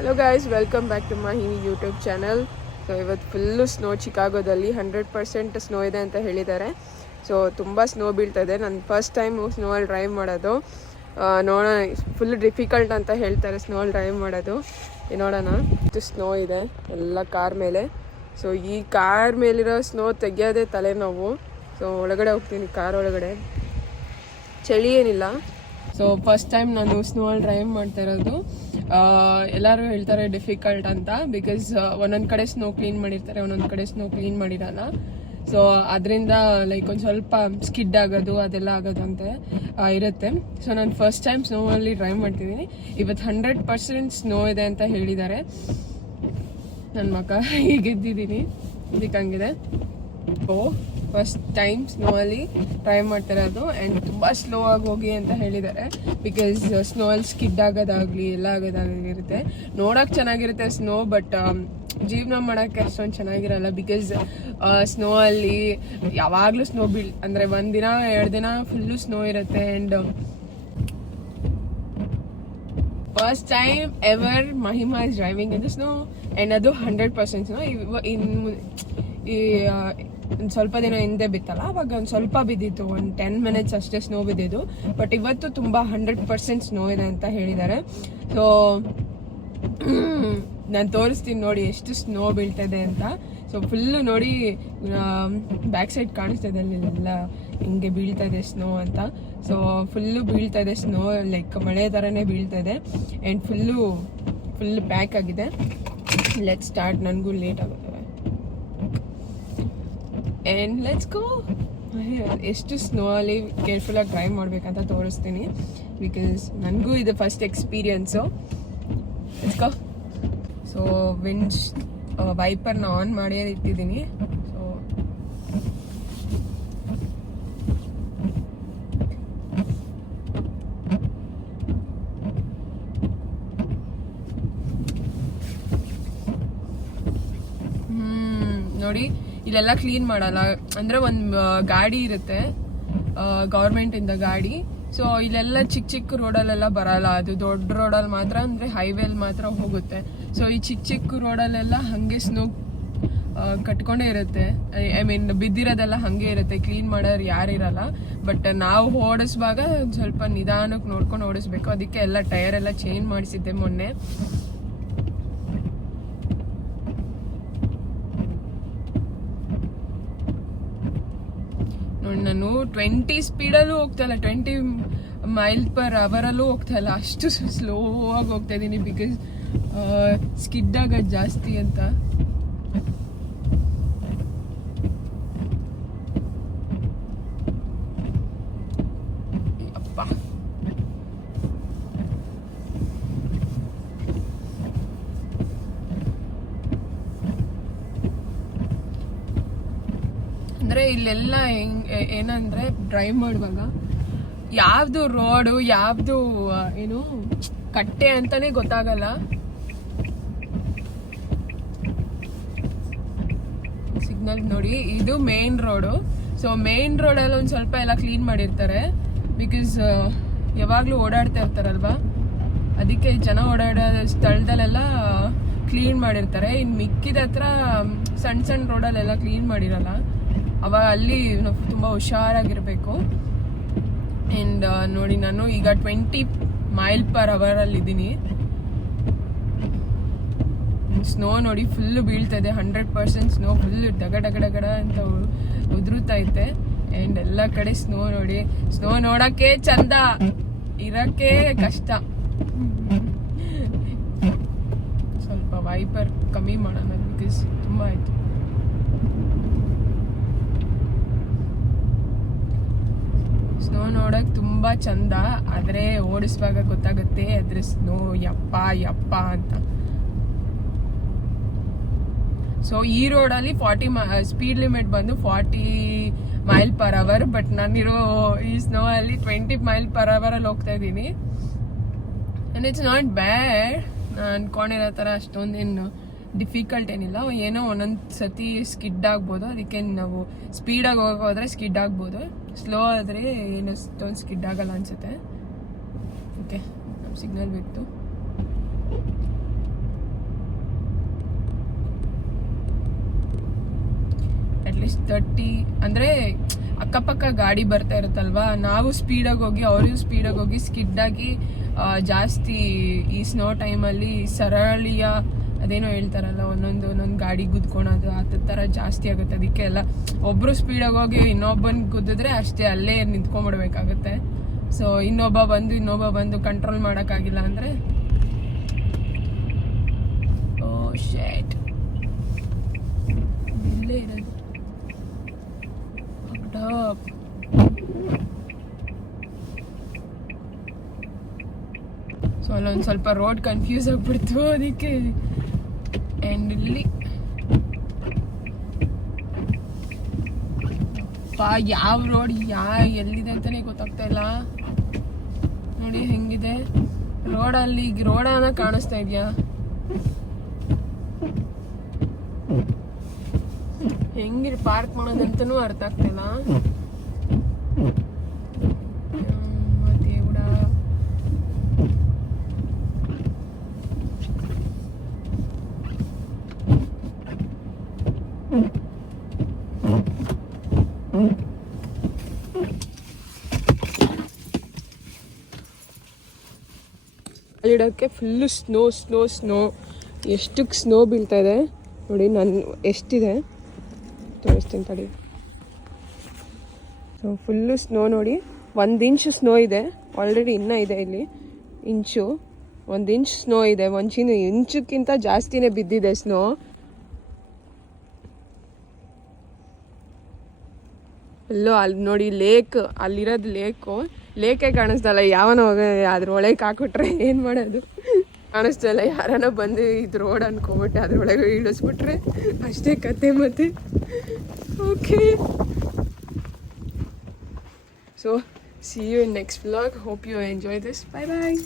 Hello guys, welcome back to my YouTube channel. So ಇವತ್ತು full snow ಚಿಕಾಗೋದಲ್ಲಿ 100% snow ಇದೆ ಅಂತ ಹೇಳಿದ್ದಾರೆ. ಸೊ ತುಂಬ ಸ್ನೋ ಬೀಳ್ತಾಯಿದೆ. ನಾನು ಫಸ್ಟ್ ಟೈಮು ಸ್ನೋಲ್ಲಿ ಡ್ರೈವ್ ಮಾಡೋದು. ನೋಡೋಣ, ಫುಲ್ ಡಿಫಿಕಲ್ಟ್ ಅಂತ ಹೇಳ್ತಾರೆ ಸ್ನೋಲ್ಲಿ ಡ್ರೈವ್ ಮಾಡೋದು. ನೋಡೋಣ, ಇಷ್ಟು ಸ್ನೋ ಇದೆ ಎಲ್ಲ ಕಾರ್ ಮೇಲೆ. ಸೊ ಈ ಕಾರ್ ಮೇಲಿರೋ ಸ್ನೋ ತೆಗಿಯೋದೇ ತಲೆನೋವು. ಸೊ ಒಳಗಡೆ ಹೋಗ್ತೀನಿ, ಕಾರ್ ಒಳಗಡೆ. ಚಳಿ ಏನಿಲ್ಲ. ಸೊ ಫಸ್ಟ್ ಟೈಮ್ ನಾನು ಸ್ನೋಲ್ಲಿ ಡ್ರೈವ್ ಮಾಡ್ತಾ ಇರೋದು. ಎಲ್ಲರೂ ಹೇಳ್ತಾರೆ ಡಿಫಿಕಲ್ಟ್ ಅಂತ, ಬಿಕಾಸ್ ಒಂದೊಂದು ಕಡೆ ಸ್ನೋ ಕ್ಲೀನ್ ಮಾಡಿರ್ತಾರೆ, ಒಂದೊಂದು ಕಡೆ ಸ್ನೋ ಕ್ಲೀನ್ ಮಾಡಿರಲ್ಲ. ಸೊ ಅದರಿಂದ ಲೈಕ್ ಒಂದು ಸ್ವಲ್ಪ ಸ್ಕಿಡ್ ಆಗೋದು ಅದೆಲ್ಲ ಆಗೋದಂತೆ ಇರುತ್ತೆ. ಸೊ ನಾನು ಫಸ್ಟ್ ಟೈಮ್ ಸ್ನೋವಲ್ಲಿ ಡ್ರೈವ್ ಮಾಡ್ತಿದ್ದೀನಿ. ಇವತ್ತು 100% ಸ್ನೋ ಇದೆ ಅಂತ ಹೇಳಿದ್ದಾರೆ. ನನ್ನ ಮಗ ಹೀಗಿದ್ದಿದ್ದೀನಿ, ಇದಕ್ಕೆ ಹಂಗಿದೆ. ಫಸ್ಟ್ ಟೈಮ್ ಸ್ನೋವಲ್ಲಿ ಡ್ರೈವ್ ಮಾಡ್ತಿರೋದು. ಆ್ಯಂಡ್ ತುಂಬ ಸ್ಲೋ ಆಗಿ ಹೋಗಿ ಅಂತ ಹೇಳಿದ್ದಾರೆ, ಬಿಕಾಸ್ ಸ್ನೋವಲ್ಲಿ ಸ್ಕಿಡ್ ಆಗೋದಾಗಲಿ ಎಲ್ಲ ಆಗೋದಾಗಿರುತ್ತೆ. ನೋಡೋಕೆ ಚೆನ್ನಾಗಿರುತ್ತೆ ಸ್ನೋ, ಬಟ್ ಜೀವನ ಮಾಡೋಕ್ಕೆ ಅಷ್ಟೊಂದು ಚೆನ್ನಾಗಿರಲ್ಲ. ಬಿಕಾಸ್ ಸ್ನೋ ಅಲ್ಲಿ ಯಾವಾಗಲೂ ಸ್ನೋ ಅಂದರೆ ಒಂದಿನ 2 ದಿನ ಫುಲ್ಲು ಸ್ನೋ ಇರುತ್ತೆ. And first time ever Mahima is driving in the snow. And ಅದು 100% ಸ್ನೋ. ಒಂದು ಸ್ವಲ್ಪ ದಿನ ಹಿಂದೆ ಬಿತ್ತಲ್ಲ, ಅವಾಗ ಒಂದು ಸ್ವಲ್ಪ ಬಿದ್ದಿತ್ತು, ಒಂದು 10 minutes ಅಷ್ಟೇ ಸ್ನೋ ಬಿದ್ದಿದ್ದು. ಬಟ್ ಇವತ್ತು ತುಂಬ 100% ಸ್ನೋ ಇದೆ ಅಂತ ಹೇಳಿದ್ದಾರೆ. ಸೊ ನಾನು ತೋರಿಸ್ತೀನಿ ನೋಡಿ ಎಷ್ಟು ಸ್ನೋ ಬೀಳ್ತದೆ ಅಂತ. ಸೊ ಫುಲ್ಲು ನೋಡಿ, ಬ್ಯಾಕ್ ಸೈಡ್ ಕಾಣಿಸ್ತದೆ ಅಲ್ಲೆಲ್ಲ ಹಿಂಗೆ ಬೀಳ್ತದೆ ಸ್ನೋ ಅಂತ. ಸೊ ಫುಲ್ಲು ಬೀಳ್ತದೆ ಸ್ನೋ, ಲೈಕ್ ಮಳೆ ಥರನೇ ಬೀಳ್ತದೆ. ಆ್ಯಂಡ್ ಫುಲ್ಲು ಪ್ಯಾಕ್ ಆಗಿದೆ. Let start. ನನಗೂ ಲೇಟ್ ಆಗುತ್ತೆ. And let's go. ಎಷ್ಟು ಸ್ನೋ ಅಲ್ಲಿ ಕೇರ್ಫುಲ್ಲಾಗಿ ಡ್ರೈವ್ ಮಾಡಬೇಕಂತ ತೋರಿಸ್ತೀನಿ, ಬಿಕಾಸ್ ನನಗೂ ಇದು first experience. Let's go. So ವೈಪರ್ನ ಆನ್ ಮಾಡೇ ಇಟ್ಟಿದ್ದೀನಿ. ಸೊ ನೋಡಿ, ಇಲ್ಲೆಲ್ಲ ಕ್ಲೀನ್ ಮಾಡಲ್ಲ. ಅಂದರೆ ಒಂದು ಗಾಡಿ ಇರುತ್ತೆ, ಗೌರ್ಮೆಂಟಿಂದ ಗಾಡಿ. ಸೊ ಇಲ್ಲೆಲ್ಲ ಚಿಕ್ಕ ಚಿಕ್ಕ ರೋಡಲ್ಲೆಲ್ಲ ಬರಲ್ಲ, ಅದು ದೊಡ್ಡ ರೋಡಲ್ಲಿ ಮಾತ್ರ, ಅಂದರೆ ಹೈವೇಲಿ ಮಾತ್ರ ಹೋಗುತ್ತೆ. ಸೊ ಈ ಚಿಕ್ಕ ಚಿಕ್ಕ ರೋಡಲ್ಲೆಲ್ಲ ಹಾಗೆ ಸ್ನೋ ಕಟ್ಕೊಂಡೇ ಇರುತ್ತೆ. ಐ ಮೀನ್ ಬಿದ್ದಿರೋದೆಲ್ಲ ಹಾಗೆ ಇರುತ್ತೆ, ಕ್ಲೀನ್ ಮಾಡೋರು ಯಾರು ಇರಲ್ಲ. ಬಟ್ ನಾವು ಓಡಿಸುವಾಗ ಸ್ವಲ್ಪ ನಿಧಾನಕ್ಕೆ ನೋಡ್ಕೊಂಡು ಓಡಿಸ್ಬೇಕು. ಅದಕ್ಕೆ ಎಲ್ಲ ಟೈರ್ ಎಲ್ಲ ಚೇಂಜ್ ಮಾಡಿಸಿದ್ದೆ ಮೊನ್ನೆ. ನೋಡಿ, ನಾನು 20 ಸ್ಪೀಡಲ್ಲೂ ಹೋಗ್ತಾ ಇಲ್ಲ, 20 mph ಹೋಗ್ತಾ ಇಲ್ಲ, ಅಷ್ಟು ಸ್ಲೋ ಆಗಿ ಹೋಗ್ತಾ ಇದ್ದೀನಿ. ಬಿಕಾಸ್ ಸ್ಕಿಡ್ ಆಗೋದು ಜಾಸ್ತಿ ಅಂತ. ಅಪ್ಪ, ಅಂದರೆ ಇಲ್ಲೆಲ್ಲ ಏನಂದರೆ ಡ್ರೈವ್ ಮಾಡುವಾಗ ಯಾವುದು ರೋಡು ಯಾವುದು ಏನು ಕಟ್ಟೆ ಅಂತಾನೆ ಗೊತ್ತಾಗಲ್ಲ. ಸಿಗ್ನಲ್ ನೋಡಿ, ಇದು ಮೇನ್ ರೋಡು. ಸೊ ಮೇನ್ ರೋಡಲ್ಲಿ ಒಂದು ಸ್ವಲ್ಪ ಎಲ್ಲ ಕ್ಲೀನ್ ಮಾಡಿರ್ತಾರೆ, ಬಿಕಾಸ್ ಯಾವಾಗಲೂ ಓಡಾಡ್ತಾ ಇರ್ತಾರಲ್ವಾ, ಅದಕ್ಕೆ ಜನ ಓಡಾಡೋ ಸ್ಥಳದಲ್ಲೆಲ್ಲ ಕ್ಲೀನ್ ಮಾಡಿರ್ತಾರೆ. ಇನ್ನು ಮಿಕ್ಕಿದ ಹತ್ರ ಸಣ್ಣ ಸಣ್ಣ ರೋಡಲ್ಲೆಲ್ಲ ಕ್ಲೀನ್ ಮಾಡಿರಲ್ಲ. ಅವಾಗ ಅಲ್ಲಿ ತುಂಬ ಹುಷಾರಾಗಿರಬೇಕು. ಆ್ಯಂಡ್ ನೋಡಿ, ನಾನು ಈಗ 20 mph ಇದ್ದೀನಿ. ಸ್ನೋ ನೋಡಿ ಫುಲ್ಲು ಬೀಳ್ತದೆ, 100% ಸ್ನೋ. ಫುಲ್ಲು ಡಗಡ ಅಂತ ಉದುರುತ್ತೈತೆ. ಆ್ಯಂಡ್ ಎಲ್ಲ ಕಡೆ ಸ್ನೋ ನೋಡಿ. ಸ್ನೋ ನೋಡೋಕ್ಕೆ ಚಂದ, ಇರೋಕ್ಕೆ ಕಷ್ಟ. ಸ್ವಲ್ಪ ವೈಪರ್ ಕಮ್ಮಿ ಮಾಡೋಣ, ಬಿಕಾಸ್ ತುಂಬ ಆಯಿತು. ಸ್ನೋ ನೋಡೋಕೆ ತುಂಬ ಚಂದ, ಆದರೆ ಓಡಿಸುವಾಗ ಗೊತ್ತಾಗುತ್ತೆ ಅದ್ರ ಸ್ನೋ ಯಪ್ಪ ಅಂತ. ಸೊ ಈ ರೋಡಲ್ಲಿ 40 ಸ್ಪೀಡ್ ಲಿಮಿಟ್ ಬಂದು 40 mph. ಬಟ್ ನಾನಿರೋ ಈ ಸ್ನೋ ಅಲ್ಲಿ 20 mph ಹೋಗ್ತಾ ಇದ್ದೀನಿ. And it's not bad. ನಾನು ಅನ್ಕೊಂಡಿರೋ ಥರ ಅಷ್ಟೊಂದೇನು ಡಿಫಿಕಲ್ಟ್ ಏನಿಲ್ಲ. ಏನೋ ಒಂದೊಂದು ಸತಿ ಸ್ಕಿಡ್ ಆಗ್ಬೋದು, ಅದಕ್ಕೆ ನಾವು ಸ್ಪೀಡಾಗಿ ಹೋಗೋದ್ರೆ ಸ್ಕಿಡ್ ಆಗ್ಬೋದು. ಸ್ಲೋ ಆದರೆ ಏನು ಅಷ್ಟೊಂದು ಸ್ಕಿಡ್ ಆಗಲ್ಲ ಅನಿಸುತ್ತೆ. ಓಕೆ, ನಮ್ಮ ಸಿಗ್ನಲ್ ಬಿಟ್ಟು ಎಷ್ಟು 30 ಅಂದರೆ ಅಕ್ಕಪಕ್ಕ ಗಾಡಿ ಬರ್ತಾ ಇರುತ್ತಲ್ವಾ, ನಾವು ಸ್ಪೀಡಾಗಿ ಹೋಗಿ ಅವ್ರಿಗೂ ಸ್ಪೀಡಾಗಿ ಹೋಗಿ ಸ್ಕಿಡ್ಡಾಗಿ ಜಾಸ್ತಿ ಈ ಸ್ನೋ ಟೈಮಲ್ಲಿ ಸರಳಿಯ ಅದೇನೋ ಹೇಳ್ತಾರಲ್ಲ, ಒಂದೊಂದು ಗಾಡಿ ಗುದ್ಕೊಳೋದು ಆ ಥರ ಜಾಸ್ತಿ ಆಗುತ್ತೆ. ಅದಕ್ಕೆ ಎಲ್ಲ ಒಬ್ಬರು ಸ್ಪೀಡಾಗಿ ಹೋಗಿ ಇನ್ನೊಬ್ಬನ ಗುದ್ದಿದ್ರೆ ಅಷ್ಟೇ, ಅಲ್ಲೇ ನಿಂತ್ಕೊಂಡ್ಬಿಡ್ಬೇಕಾಗುತ್ತೆ. ಸೊ ಇನ್ನೊಬ್ಬ ಬಂದು ಕಂಟ್ರೋಲ್ ಮಾಡೋಕ್ಕಾಗಿಲ್ಲ ಅಂದರೆ ಶೇಟ್ ಇಲ್ಲೇ ಇರೋದು. ಸೊ ಅಲ್ಲೊಂದು ಸ್ವಲ್ಪ ರೋಡ್ ಕನ್ಫ್ಯೂಸ್ ಆಗ್ಬಿಡ್ತು, ಅದಕ್ಕೆ ಆ್ಯಂಡ್ ಇಲ್ಲಿ ಯಾವ ರೋಡ್ ಎಲ್ಲಿದೆ ಅಂತಾನೆ ಗೊತ್ತಾಗ್ತಾ ಇಲ್ಲ. ನೋಡಿ ಹೆಂಗಿದೆ ರೋಡಲ್ಲಿ, ರೋಡನ್ನ ಕಾಣಿಸ್ತಾ ಇದೆಯಾ? ಹೆಂಗಿರ್ ಪಾರ್ಕ್ ಮಾಡೋದಂತನೂ ಅರ್ಥ ಆಗ್ತಿಲ್ಲ. ದೇವ್ಡ, ಅಲ್ಲಿಡೋಕ್ಕೆ ಫುಲ್ಲು ಸ್ನೋ. ಎಷ್ಟಕ್ಕೆ ಸ್ನೋ ಬೀಳ್ತಾ ಇದೆ ನೋಡಿ, ಎಷ್ಟಿದೆ ತೋರಿಸ್ತೀನಿ ತಡಿ. ಸೊ ಫುಲ್ಲು ಸ್ನೋ ನೋಡಿ, 1 ಇಂಚು ಸ್ನೋ ಇದೆ ಆಲ್ರೆಡಿ, ಇನ್ನೂ ಇದೆ ಇಲ್ಲಿ ಇಂಚು. 1 ಇಂಚ್ ಸ್ನೋ ಇದೆ, ಇಂಚಕ್ಕಿಂತ ಜಾಸ್ತಿನೇ ಬಿದ್ದಿದೆ ಸ್ನೋ. ಎಲ್ಲೋ ಅಲ್ಲಿ ನೋಡಿ ಲೇಕ್, ಅಲ್ಲಿರೋದು ಲೇಕೇ ಕಾಣಿಸ್ತಲ್ಲ. ಯಾವನೋ ಅದ್ರ ಒಳಗೆ ಹಾಕ್ಬಿಟ್ರೆ ಏನು ಮಾಡೋದು ಕಾಣಿಸ್ತಲ್ಲ. ಯಾರನ್ನ ಬಂದು ಇದು ರೋಡ್ ಅನ್ಕೊಬಿಟ್ಟು ಅದ್ರೊಳಗೆ ಇಳಿಸ್ಬಿಟ್ರೆ ಅಷ್ಟೇ ಕತೆ. ಮತ್ತೆ okay, so see you in next vlog. Hope you enjoy this. Bye bye.